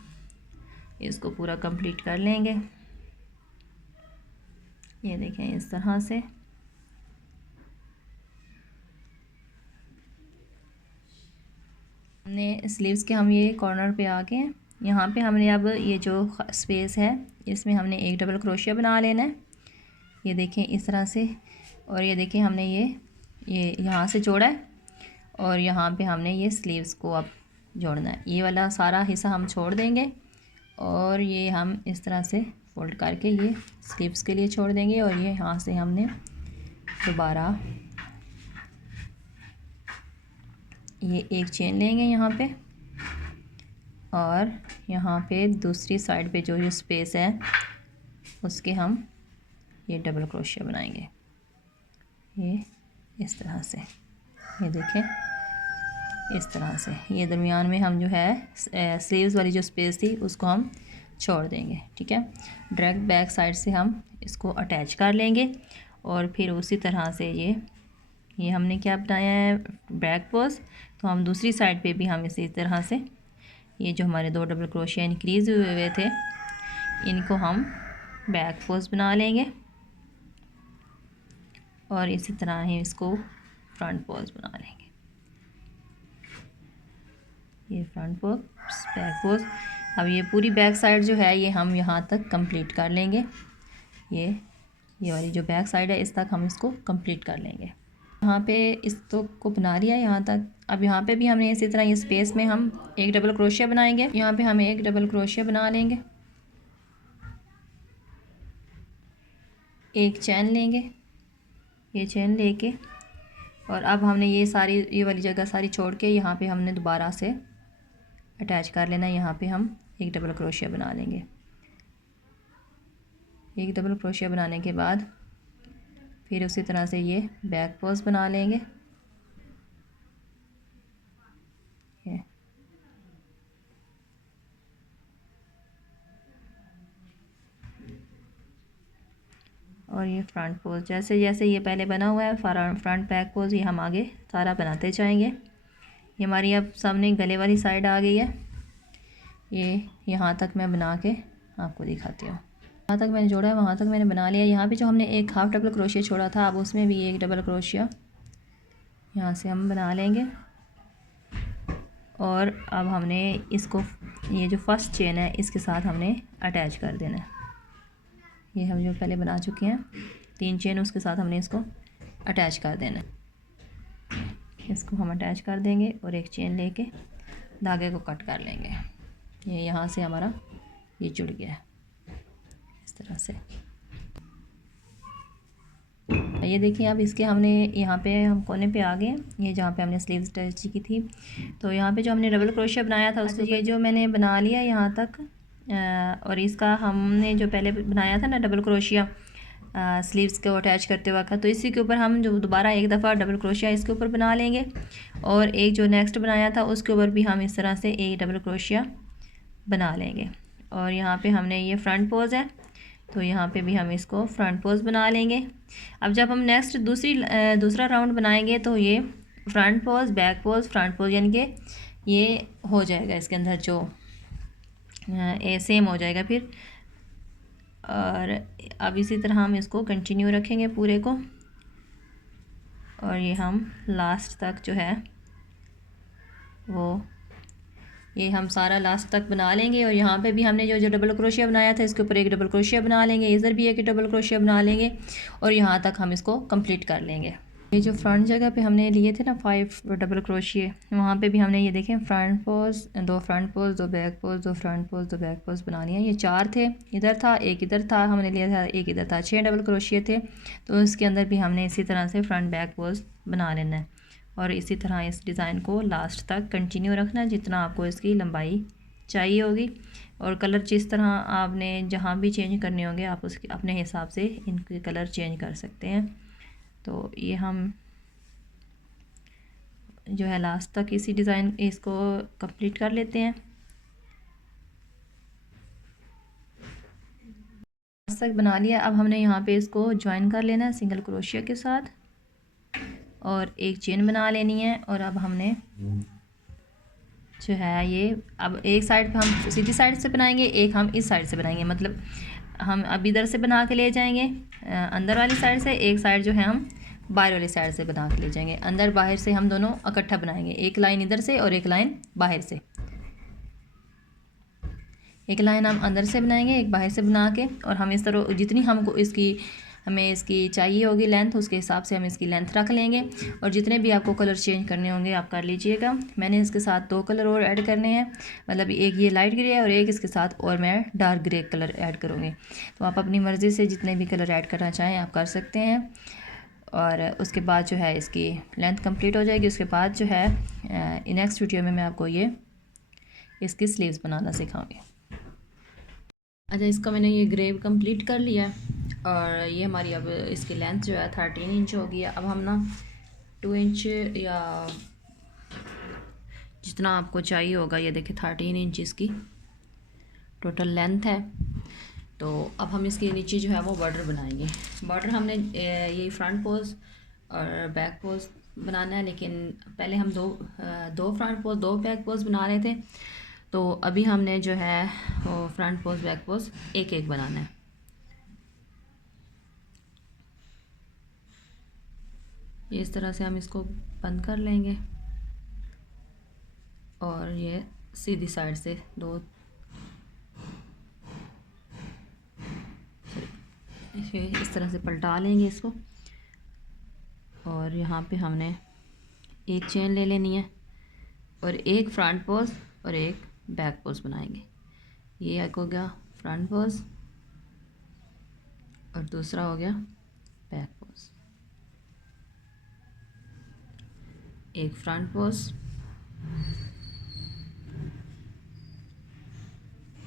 इसको पूरा कंप्लीट कर लेंगे। ये देखें इस तरह से हमने स्लीव्स के हम ये कॉर्नर पे आके यहाँ पे हमने अब ये जो स्पेस है इसमें हमने एक डबल क्रोशिया बना लेना है। ये देखें इस तरह से, और ये देखें हमने ये यहाँ से जोड़ा है और यहाँ पे हमने ये स्लीव्स को अब जोड़ना है। ये वाला सारा हिस्सा हम छोड़ देंगे और ये हम इस तरह से फोल्ड करके ये स्लीव्स के लिए छोड़ देंगे। और ये यहाँ से हमने दोबारा ये एक चेन लेंगे यहाँ पे और यहाँ पे दूसरी साइड पे जो ये स्पेस है उसके हम ये डबल क्रोशिया बनाएंगे। ये इस तरह से ये देखें इस तरह से ये दरमियान में हम जो है स्लीव्स वाली जो स्पेस थी उसको हम छोड़ देंगे, ठीक है। डायरेक्ट बैक साइड से हम इसको अटैच कर लेंगे और फिर उसी तरह से ये हमने क्या बनाया है बैक पोज, तो हम दूसरी साइड पे भी हम इसी तरह से ये जो हमारे 2 डबल क्रोशिया इंक्रीज़ हुए थे इनको हम बैक पोज बना लेंगे और इसी तरह ही इसको फ्रंट पोज बना लेंगे। ये फ्रंट पोज बैक पोज। अब ये पूरी बैक साइड जो है ये हम यहाँ तक कंप्लीट कर लेंगे। ये वाली जो बैक साइड है इस तक हम इसको कंप्लीट कर लेंगे। यहाँ पे इस तो को बना लिया यहाँ तक। अब यहाँ पे भी हमने इसी तरह ये स्पेस में हम एक डबल क्रोशिया बनाएंगे। यहाँ पे हम एक डबल क्रोशिया बना लेंगे, एक चैन लेंगे, ये चैन लेके और अब हमने ये वाली जगह सारी छोड़ के यहाँ पे हमने दोबारा से अटैच कर लेना है। यहाँ पे हम एक डबल क्रोशिया बना लेंगे। एक डबल क्रोशिया बनाने के बाद फिर उसी तरह से ये बैक पोज बना लेंगे। ये और ये फ्रंट पोज, जैसे जैसे ये पहले बना हुआ है फ्रंट बैक पोज, ये हम आगे सारा बनाते जाएंगे। ये हमारी अब सामने गले वाली साइड आ गई है। ये यहाँ तक मैं बना के आपको दिखाती हूँ। यहाँ तक मैंने जोड़ा है, वहाँ तक मैंने बना लिया। यहाँ पे जो हमने एक हाफ डबल क्रोशिया छोड़ा था, अब उसमें भी एक डबल क्रोशिया यहाँ से हम बना लेंगे। और अब हमने इसको, ये जो फर्स्ट चेन है इसके साथ हमने अटैच कर देना है। ये हम जो पहले बना चुके हैं 3 चेन, उसके साथ हमने इसको अटैच कर देना है। इसको हम अटैच कर देंगे और एक चेन लेके धागे को कट कर लेंगे। ये यहाँ से हमारा ये जुड़ गया है इस तरह से। ये देखिए, अब इसके हमने यहाँ पे हम कोने पे आ गए, ये जहाँ पे हमने स्लीव्स अटैच की थी। तो यहाँ पे जो हमने डबल क्रोशिया बनाया था उसको, ये जो मैंने बना लिया यहाँ तक। और इसका हमने जो पहले बनाया था ना डबल क्रोशिया स्लीव्स को अटैच करते वक्त, तो इसी के ऊपर हम जो दोबारा एक दफ़ा डबल क्रोशिया इसके ऊपर बना लेंगे। और एक जो नेक्स्ट बनाया था उसके ऊपर भी हम इस तरह से एक डबल क्रोशिया बना लेंगे। और यहाँ पे हमने ये फ्रंट पोज है, तो यहाँ पे भी हम इसको फ्रंट पोज बना लेंगे। अब जब हम नेक्स्ट दूसरा राउंड बनाएंगे तो ये front pose back pose front pose, यानी कि ये हो जाएगा इसके अंदर जो सेम हो जाएगा फिर। और अब इसी तरह हम इसको कंटिन्यू रखेंगे पूरे को, और ये हम लास्ट तक जो है वो ये हम सारा लास्ट तक बना लेंगे। और यहाँ पे भी हमने जो डबल क्रोशिया बनाया था इसके ऊपर एक डबल क्रोशिया बना लेंगे, इधर भी एक डबल क्रोशिया बना लेंगे और यहाँ तक हम इसको कंप्लीट कर लेंगे। ये जो फ्रंट जगह पे हमने लिए थे ना 5 डबल क्रोशिये, वहाँ पे भी हमने ये देखें front pose, 2 front pose, 2 back pose, 2 front pose, 2 back pose बना लिया। ये 4 थे, इधर था एक, इधर था हमने लिया था एक, इधर था। 6 डबल क्रोशिये थे, तो इसके अंदर भी हमने इसी तरह से फ्रंट बैक पोज बना लेना है। और इसी तरह इस डिज़ाइन को लास्ट तक कंटिन्यू रखना है जितना आपको इसकी लंबाई चाहिए होगी। और कलर जिस तरह आपने जहाँ भी चेंज करने होंगे आप उसके अपने हिसाब से इनके कलर चेंज कर सकते हैं। तो ये हम जो है लास्ट तक इसी डिज़ाइन इसको कंप्लीट कर लेते हैं। लास्ट तक बना लिया। अब हमने यहाँ पे इसको ज्वाइन कर लेना है सिंगल क्रोशिया के साथ और एक चेन बना लेनी है। और अब हमने जो है ये अब एक साइड हम सीधी साइड से बनाएंगे, एक हम इस साइड से बनाएंगे। मतलब हम अब इधर से बना के ले जाएंगे अंदर वाली साइड से, एक साइड जो है हम बाहर वाली साइड से बना के ले जाएंगे। अंदर बाहर से हम दोनों इकट्ठा बनाएंगे, एक लाइन इधर से और एक लाइन बाहर से। एक लाइन हम अंदर से बनाएंगे, एक बाहर से बना के, और हम इस तरह जितनी हमको हमें इसकी चाहिए होगी लेंथ, उसके हिसाब से हम इसकी लेंथ रख लेंगे। और जितने भी आपको कलर चेंज करने होंगे आप कर लीजिएगा। मैंने इसके साथ 2 कलर और ऐड करने हैं, मतलब एक ये लाइट ग्रे है और एक इसके साथ और मैं डार्क ग्रे कलर ऐड करूँगी। तो आप अपनी मर्ज़ी से जितने भी कलर ऐड करना चाहें आप कर सकते हैं। और उसके बाद जो है इसकी लेंथ कंप्लीट हो जाएगी। उसके बाद जो है नेक्स्ट वीडियो में मैं आपको ये इसकी स्लीव्स बनाना सिखाऊंगी। अच्छा, इसका मैंने ये ग्रेव कंप्लीट कर लिया है और ये हमारी अब इसकी लेंथ जो है 13 इंच हो गई है। अब हम ना 2 इंच या जितना आपको चाहिए होगा, ये देखिए 13 इंच इसकी टोटल लेंथ है। तो अब हम इसके नीचे जो है वो बॉर्डर बनाएंगे। बॉर्डर हमने ये फ्रंट पोज और बैक पोज बनाना है, लेकिन पहले हम दो फ्रंट पोज 2 बैक पोज बना रहे थे। तो अभी हमने जो है वो फ्रंट पोज बैक पोज एक एक बनाना है। इस तरह से हम इसको बंद कर लेंगे और ये सीधी साइड से इस तरह से पलटा लेंगे इसको। और यहाँ पे हमने एक चेन ले लेनी है और एक फ्रंट पोज और एक बैक पोज बनाएंगे। ये एक हो गया फ्रंट पोज और दूसरा हो गया बैक पोज। एक फ्रंट पोज,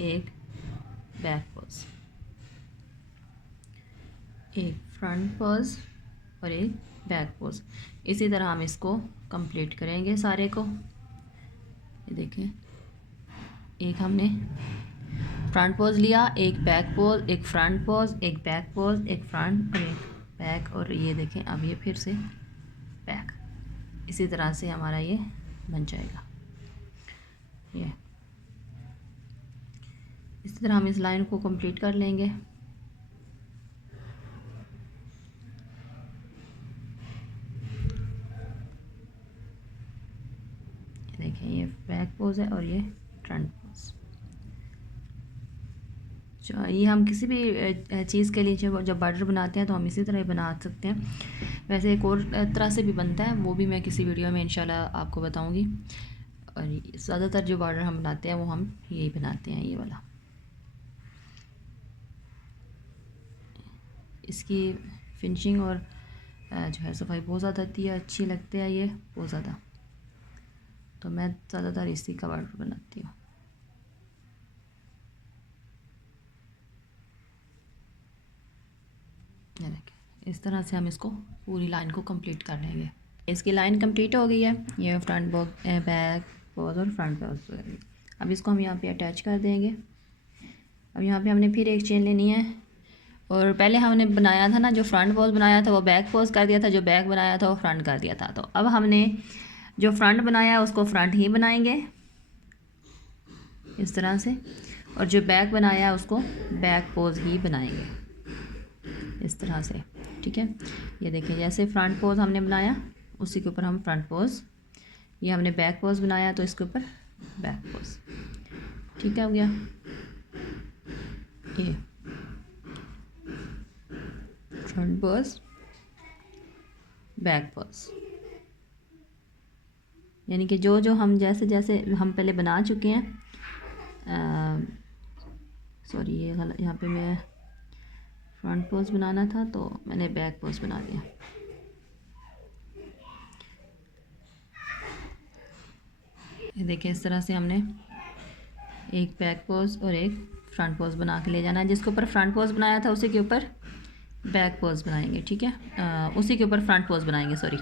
एक बैक पोज। एक फ्रंट पॉज और एक बैक पॉज। इसी तरह हम इसको कंप्लीट करेंगे सारे को। ये देखें, एक हमने फ्रंट पॉज लिया, एक बैक पॉज, एक फ्रंट पॉज, एक बैक पॉज, एक फ्रंट और एक बैक, और ये देखें अब ये फिर से बैक। इसी तरह से हमारा ये बन जाएगा। ये इसी तरह हम इस लाइन को कंप्लीट कर लेंगे। देखें, ये बैक पोज है और ये फ्रंट पोज। ये हम किसी भी चीज़ के लिए जब बॉर्डर बनाते हैं तो हम इसी तरह ही बना सकते हैं। वैसे एक और तरह से भी बनता है, वो भी मैं किसी वीडियो में इंशाल्लाह आपको बताऊंगी। और ज़्यादातर जो बॉर्डर हम बनाते हैं वो हम यही बनाते हैं, ये वाला। इसकी फिनिशिंग और जो है सफाई बहुत ज़्यादा आती है, अच्छी लगती है ये बहुत ज़्यादा। तो मैं ज़्यादातर इसी का बॉर्डर बनाती हूँ। ये देखिए, इस तरह से हम इसको पूरी लाइन को कंप्लीट कर लेंगे। इसकी लाइन कंप्लीट हो गई है। ये फ्रंट पॉज, बैक पॉज और फ्रंट पॉज। अब इसको हम यहाँ पे अटैच कर देंगे। अब यहाँ पे हमने फिर एक चेन लेनी है, और पहले हमने बनाया था ना, जो फ्रंट पॉज बनाया था वो बैक पॉज कर दिया था, जो बैक बनाया था वो फ्रंट कर दिया था। तो अब हमने जो फ्रंट बनाया उसको फ्रंट ही बनाएंगे इस तरह से, और जो बैक बनाया उसको बैक पॉज ही बनाएंगे इस तरह से। ठीक है, ये देखिए, जैसे फ्रंट पॉज हमने बनाया उसी के ऊपर हम फ्रंट पॉज, ये हमने बैक पॉज बनाया तो इसके ऊपर बैक पॉज। ठीक है, हो गया ये फ्रंट पॉज बैक पॉज। यानी कि जो जो हम जैसे जैसे हम पहले बना चुके हैं, सॉरी ये गलत, यहाँ पे मैं फ्रंट पॉज बनाना था तो मैंने बैक पॉज बना दिया। ये देखिए, इस तरह से हमने एक बैक पॉज और एक फ्रंट पॉज बना के ले जाना है। जिसके ऊपर फ्रंट पॉज बनाया था उसी के ऊपर बैक पॉज बनाएंगे। ठीक है, उसी के ऊपर फ्रंट पॉज बनाएंगे, सॉरी।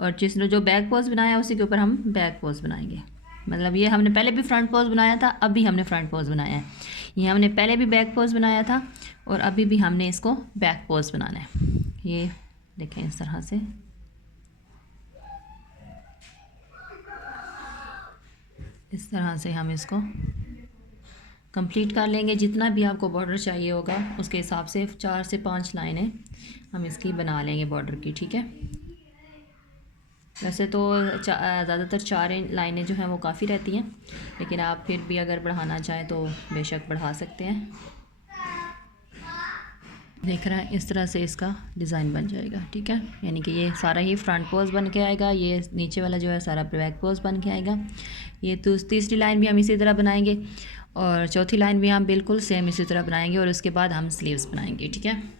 और जिसने जो बैक पॉज बनाया उसी के ऊपर हम बैक पॉज बनाएंगे। मतलब ये हमने पहले भी फ्रंट पॉज बनाया था, अब भी हमने फ्रंट पॉज बनाया है। ये हमने पहले भी बैक पॉज बनाया था और अभी भी हमने इसको बैक पॉज बनाना है। ये देखें, इस तरह से हम इसको कंप्लीट कर लेंगे। जितना भी आपको बॉर्डर चाहिए होगा उसके हिसाब से 4 से 5 लाइनें हम इसकी बना लेंगे बॉर्डर की। ठीक है, वैसे तो ज़्यादातर 4 लाइनें जो हैं वो काफ़ी रहती हैं, लेकिन आप फिर भी अगर बढ़ाना चाहें तो बेशक बढ़ा सकते हैं। देख रहे हैं, इस तरह से इसका डिज़ाइन बन जाएगा। ठीक है, यानी कि ये सारा ही फ्रंट पोज बन के आएगा, ये नीचे वाला जो है सारा बैक पोज बन के आएगा। ये तो तीसरी लाइन भी हम इसी तरह बनाएंगे और चौथी लाइन भी हम बिल्कुल सेम इसी तरह बनाएंगे और उसके बाद हम स्लीव्स बनाएंगे। ठीक है।